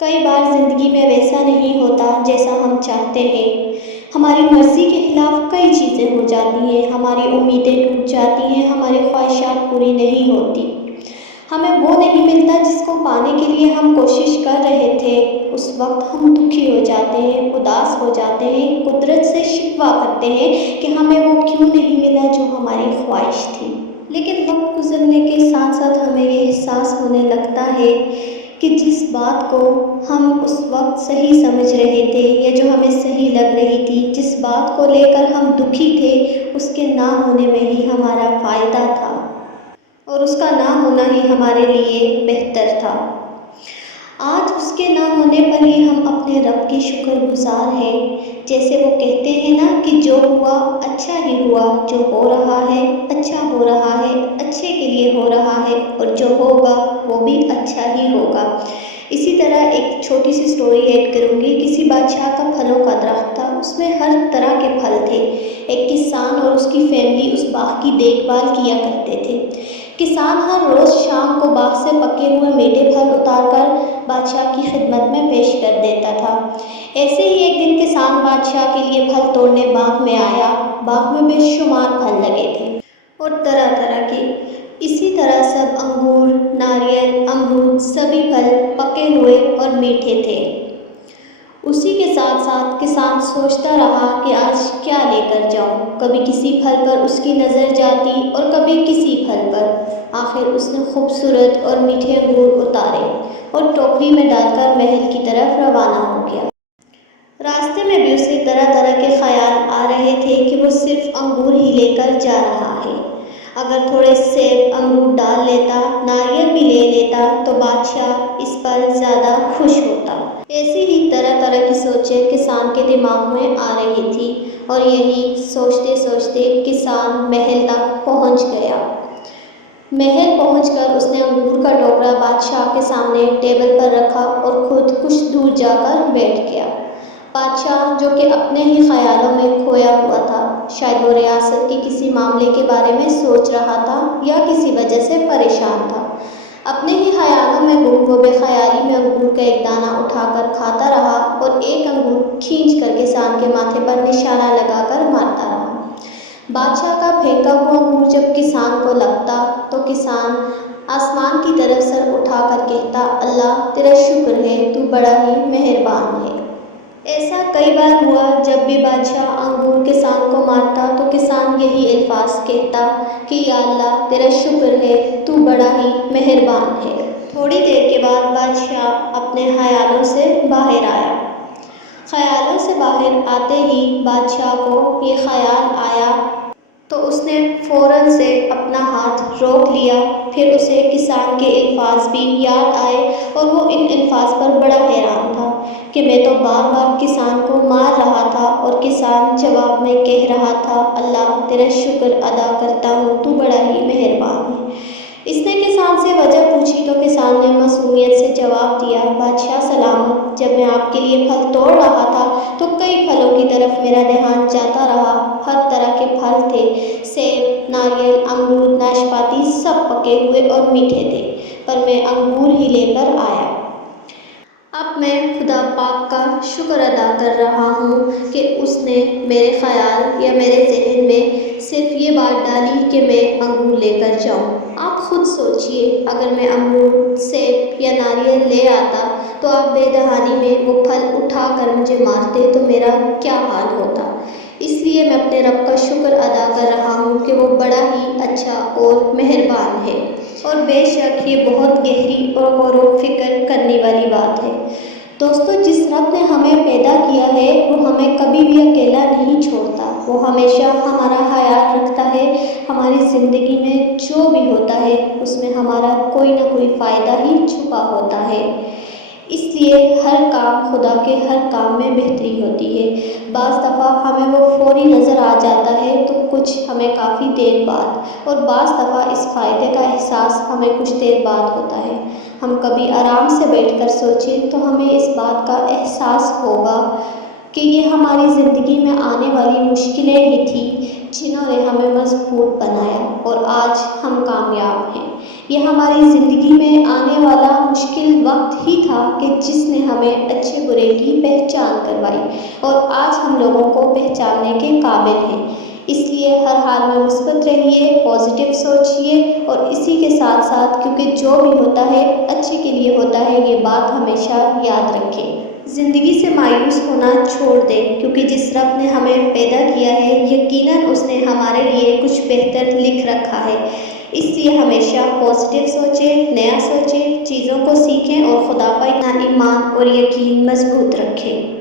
کئی بار زندگی میں ویسا نہیں ہوتا جیسا ہم چاہتے ہیں۔ ہماری مرضی کے خلاف کئی چیزیں ہو جاتی ہیں، ہماری امیدیں ٹوٹ جاتی ہیں، ہماری خواہشات پوری نہیں ہوتی، ہمیں وہ نہیں ملتا جس کو پانے کے لیے ہم کوشش کر رہے تھے۔ اس وقت ہم دکھی ہو جاتے ہیں، اداس ہو جاتے ہیں، قدرت سے شکوہ کرتے ہیں کہ ہمیں وہ کیوں نہیں ملا جو ہماری خواہش تھی۔ لیکن وقت گزرنے کے ساتھ ساتھ ہمیں یہ احساس ہونے لگتا ہے کہ جس بات کو ہم اس وقت صحیح سمجھ رہے تھے یا جو ہمیں صحیح لگ رہی تھی، جس بات کو لے کر ہم دکھی تھے، اس کے نہ ہونے میں ہی ہمارا فائدہ تھا اور اس کا نہ ہونا ہی ہمارے لیے بہتر تھا۔ آج اس کے نہ ہونے پر ہی ہم اپنے رب کی شکر گزار ہیں۔ جیسے وہ کہتے ہیں نا کہ جو ہوا اچھا ہی ہوا، جو ہو رہا ہے اچھا ہو رہا ہے، اچھے کے لیے ہو رہا ہے، اور جو ہوگا وہ بھی اچھا ہی ہوگا۔ اسی طرح ایک چھوٹی سی سٹوری ایڈ کروں گی۔ کسی بادشاہ کا پھلوں کا درخت تھا، اس میں ہر طرح کے پھل تھے۔ ایک کسان اور اس کی فیملی اس باغ کی دیکھ بھال کیا کرتے تھے۔ کسان ہر روز شام کو باغ سے پکے ہوئے میٹھے پھل اتار کر بادشاہ کی خدمت میں پیش کر دیتا تھا۔ ایسے ہی ایک دن کسان بادشاہ کے لیے پھل توڑنے باغ میں آیا۔ باغ میں بے شمار پھل لگے تھے اور طرح طرح کے۔ اسی طرح سب انگور، ناریل، امرود، سبھی پھل پکے ہوئے اور میٹھے تھے۔ اسی کے ساتھ ساتھ کسان سوچتا رہا کہ آج کیا لے کر جاؤں۔ کبھی کسی پھل پر اس کی نظر جاتی اور کبھی کسی پھل پر۔ آخر اس نے خوبصورت اور میٹھے انگور اتارے اور ٹوکری میں ڈال کر محل کی طرف روانہ ہو گیا۔ راستے میں بھی اسے طرح طرح کے خیال آ رہے تھے کہ وہ صرف انگور ہی لے کر جا رہا ہے۔ اگر تھوڑے سیب امرود ڈال لیتا، ناریل بھی لے لیتا تو بادشاہ اس پر زیادہ خوش ہوتا۔ ایسی ہی طرح طرح کی سوچیں کسان کے دماغ میں آ رہی تھی اور یہی سوچتے سوچتے کسان محل تک پہنچ گیا۔ محل پہنچ کر اس نے انگور کا ٹوکرا بادشاہ کے سامنے ٹیبل پر رکھا اور خود کچھ دور جا کر بیٹھ گیا۔ بادشاہ جو کہ اپنے ہی خیالوں میں کھویا ہوا تھا، شاید وہ ریاست کے کسی معاملے کے بارے میں سوچ رہا تھا یا کسی وجہ سے پریشان تھا، اپنے ہی خیالوں میں گم وہ بے خیالی میں انگور کا ایک دانہ اٹھا کر کھاتا رہا اور ایک انگور کھینچ کر کسان کے ماتھے پر نشانہ لگا کر مارتا رہا۔ بادشاہ کا پھینکا ہوا انگور جب کسان کو لگتا تو کسان آسمان کی طرف سر اٹھا کر کہتا، اللہ تیرا شکر ہے، تو بڑا ہی مہربان ہے۔ ایسا کئی بار ہوا، جب بھی بادشاہ انگور کسان کو مارتا تو کسان یہی الفاظ کہتا کہ یا اللہ تیرا شکر ہے، تو بڑا ہی مہربان ہے۔ تھوڑی دیر کے بعد بادشاہ اپنے خیالوں سے باہر آیا۔ خیالوں سے باہر آتے ہی بادشاہ کو یہ خیال آیا تو اس نے فوراً سے اپنا ہاتھ روک لیا۔ پھر اسے کسان کے الفاظ بھی یاد آئے اور وہ ان الفاظ پر بڑا حیران تھا کہ میں تو بار بار کسان کو مار رہا تھا اور کسان جواب میں کہہ رہا تھا، اللہ تیرا شکر ادا کرتا ہوں، تو بڑا ہی مہربان ہے۔ اس نے کسان سے وجہ پوچھی تو کسان نے معصومیت سے جواب دیا، بادشاہ سلامت، جب میں آپ کے لیے پھل توڑ رہا تھا تو کئی پھلوں کی طرف میرا دھیان جاتا رہا۔ ہر طرح کے پھل تھے، سیب، ناریل، امرود، ناشپاتی، سب پکے ہوئے اور میٹھے تھے، پر میں انگور ہی لے کر آیا۔ اب میں خدا پاک کا شکر ادا کر رہا ہوں کہ اس نے میرے خیال یا میرے ذہن میں صرف یہ بات ڈالی کہ میں انگور لے کر جاؤں۔ آپ خود سوچئے، اگر میں انگور، سیب یا ناریل لے آتا تو آپ بے دہانی میں وہ پھل اٹھا کر مجھے مارتے تو میرا کیا حال ہوتا۔ اس لیے میں اپنے رب کا شکر ادا کر رہا ہوں کہ وہ بڑا ہی اچھا اور مہربان ہے۔ اور بے شک یہ بہت گہری اور غور و فکر کرنے والی بات ہے۔ دوستو، جس رب نے ہمیں پیدا کیا ہے وہ ہمیں کبھی بھی اکیلا نہیں چھوڑتا۔ وہ ہمیشہ ہمارا خیال رکھتا ہے۔ ہماری زندگی میں جو بھی ہوتا ہے اس میں ہمارا کوئی نہ کوئی فائدہ ہی چھپا ہوتا ہے۔ اس لیے ہر کام خدا کے ہر کام میں بہتری ہوتی ہے۔ بعض دفعہ ہمیں وہ فوری نظر آ جاتا ہے تو کچھ ہمیں کافی دیر بعد، اور بعض دفعہ اس فائدے کا احساس ہمیں کچھ دیر بعد ہوتا ہے۔ ہم کبھی آرام سے بیٹھ کر سوچیں تو ہمیں اس بات کا احساس ہوگا کہ یہ ہماری زندگی میں آنے والی مشکلیں ہی تھیں جنہوں نے ہمیں مضبوط بنایا اور آج ہم کامیاب ہیں۔ یہ ہماری زندگی میں آنے والا مشکل وقت ہی تھا کہ جس نے ہمیں اچھے برے کی پہچان کروائی اور آج ہم لوگوں کو پہچاننے کے قابل ہیں۔ اس لیے ہر حال میں مثبت رہیے، پازیٹیو سوچیے اور اسی کے ساتھ ساتھ کیونکہ جو بھی ہوتا ہے اچھے کے لیے ہوتا ہے، یہ بات ہمیشہ یاد رکھیں۔ زندگی سے مایوس ہونا چھوڑ دیں کیونکہ جس رب نے ہمیں پیدا کیا ہے یقیناً اس نے ہمارے لیے کچھ بہتر لکھ رکھا ہے۔ اس لیے ہمیشہ پازیٹیو سوچیں، نیا سوچیں، چیزوں کو سیکھیں اور خدا پر ایمان اور یقین مضبوط رکھیں۔